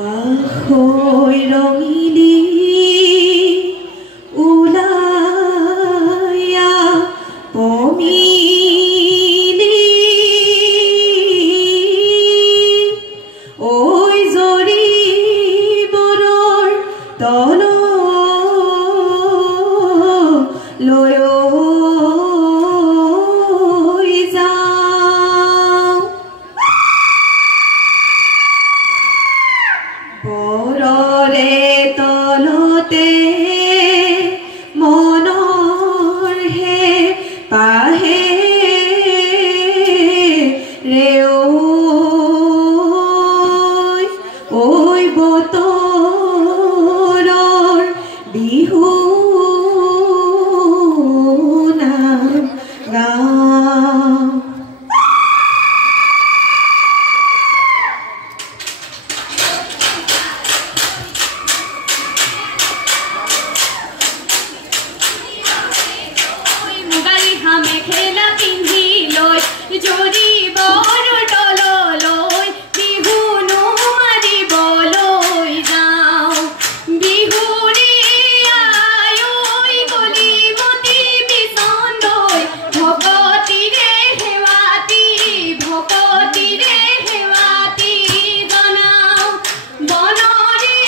আহৈ ৰঙিলি উলায়া পমিলি ঐ জৰি বৰৰ তল লৈ বৰৰে তলতে মনৰ হে পাহে ৰে ঐ বতৰৰ বিহু নাম গাওঁ। মেখেলা পিন্ধি লৈ জৰি বৰ তললৈ বিহুনো মাৰিবলৈ যাওঁ। বিহুৰে আই ঐ কলিমতি বিচন্দৈ ভকতিৰে সেৱাতি জনাওঁ। বনৰে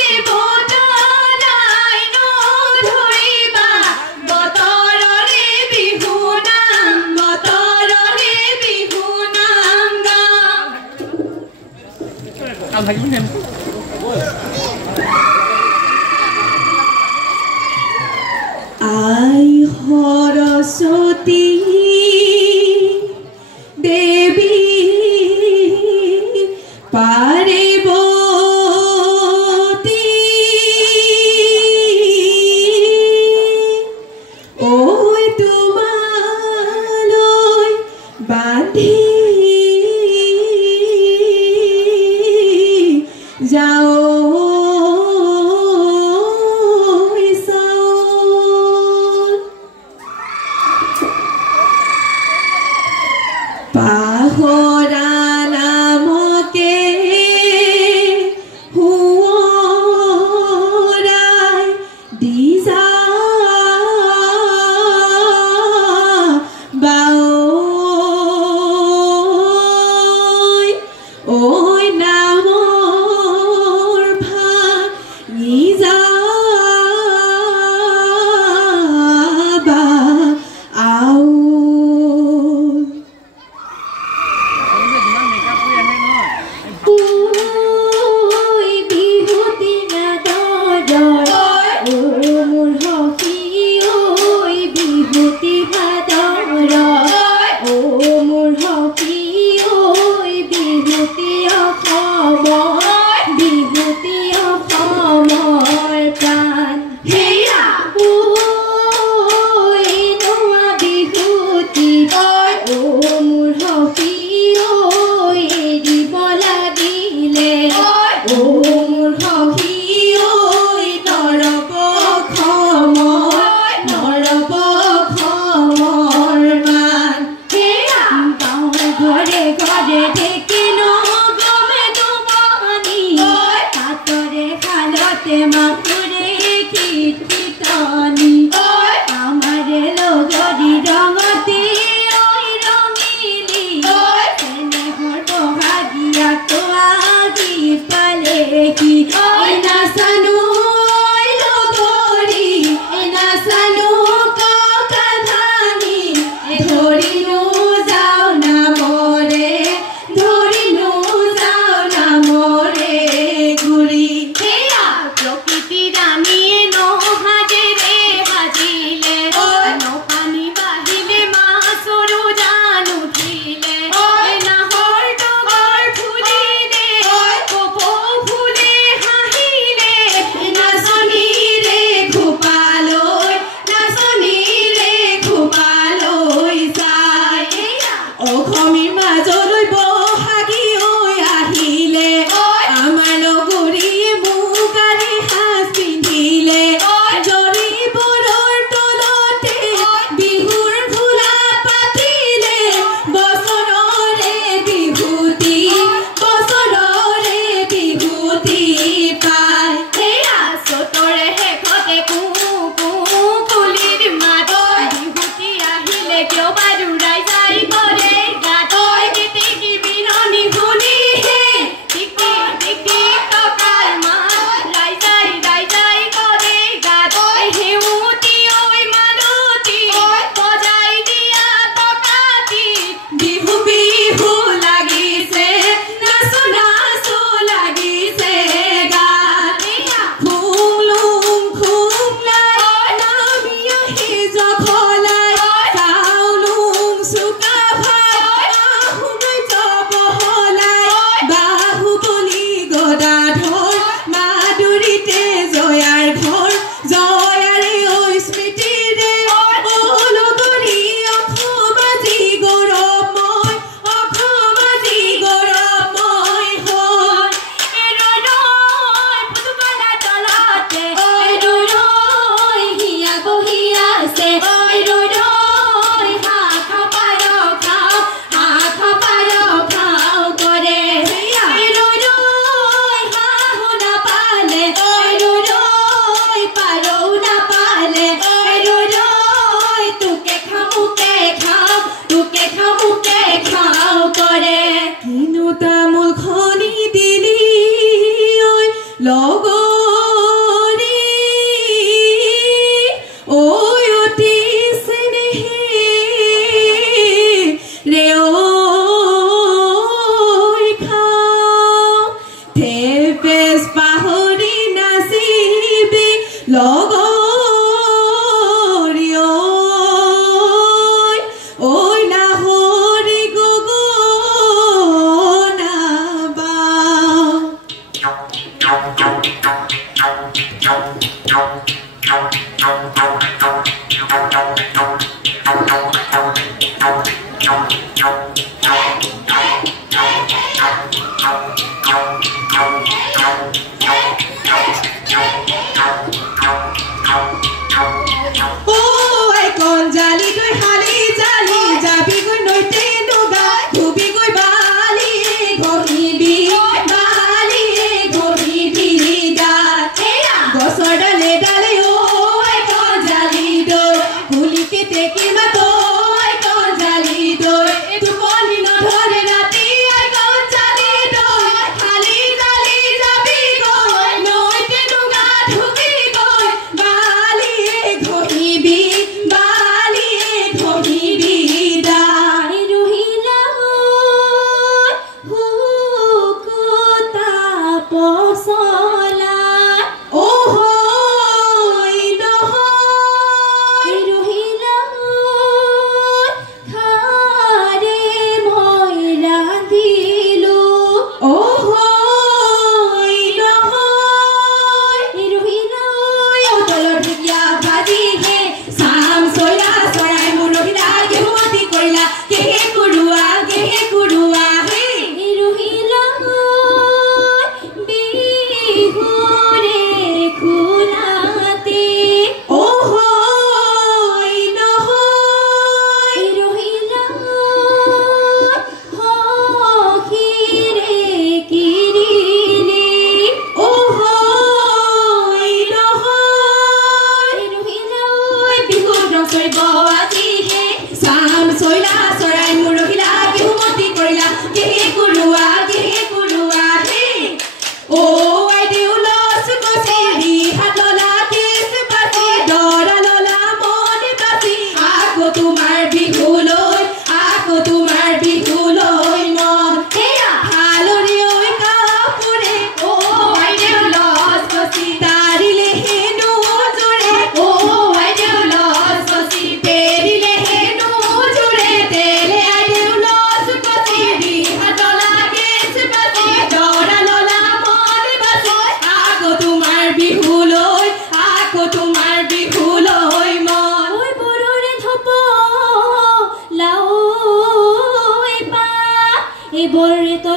দেৱতা নাই নধৰিবা বতৰৰে বিহু নাম গাওঁ। আই সৰস্বতী দেৱী পাৰ্বতী ঐ তোমালৈ বান্ধি যাওঁ পাহৰা নামকে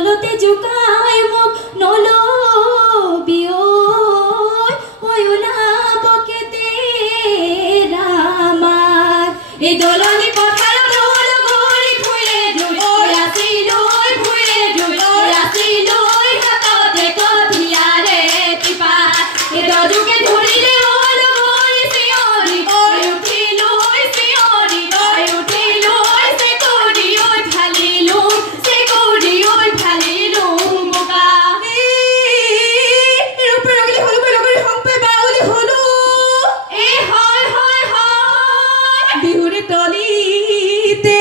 তলতে জোকাই মোক নলবি ঐ ওলাব কেতেৰা মাত এই দলনি পথাৰত ঢোল ঘূৰি ফুৰে জুই আছিলৈ ফুৰে জুই আছিলৈ হাততে কঠিয়াৰে টিপা এই দজুকে ধৰিলে হ'ল ঘূৰি চিঞৰি উঠিলৈ চিঞৰি উঠিলৈ চেকুৰি ঢালিলো চেকুৰি ঢালিলো বোকা ৰূপে ৰগলি হলো লগৰি সংপে বাউলি হলো এই হয় হয় হয় বিহুৰে তলিতে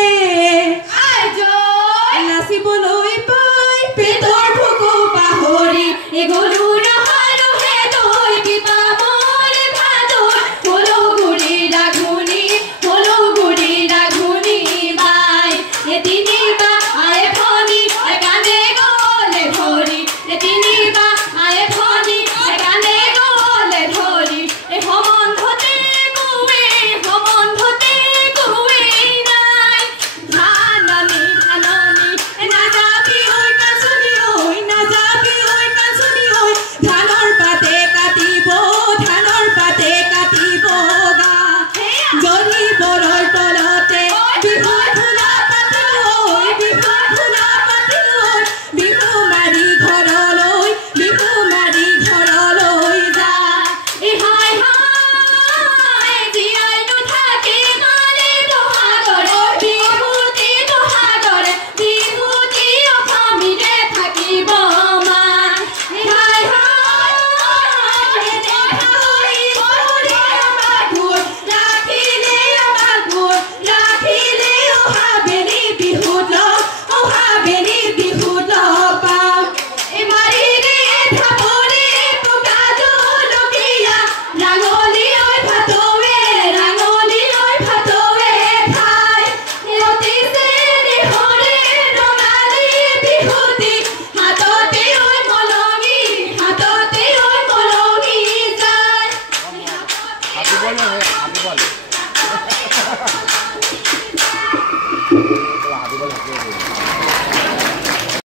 নাচিবলৈ পাই পেটৰ ভোকো পাহৰি এগলু ৰহালো হে তই কিবা মৰে ভাদৰ হলো গুৰি ৰাঘুনি বাই এতিনিবা আয়ে ভনি একানে গলে ধৰি এতিনিবা আয়ে ভনি একানে গলে ধৰি এ সম্বন্ধতে কুৱে নাই ধাননি নাযাবি ঐ কাছনি নাযাবি ঐ কাঞ্চনী ঐ ধানৰ পাতে কাটিব গা জনিবৰৰ তলতে বিহুৰ ফুলা পাতিলো বিহু মাৰি ঘৰলৈ যা এই হাই হাই জীয়াই নুথাকে মানে বহাগৰে বিহুতি অসমীৰে থাকিব মান এই হাই হাই ৰাখিলে অহা বেলি বিহুত পাম এই মাৰিৰে ধাপৰে বোকা জলকীয়া ৰাঙলী ঐ ভাতৱে খাই অতিছে হৰে ৰঙালী বিহুতি হাততে ঐ মলঙি যায়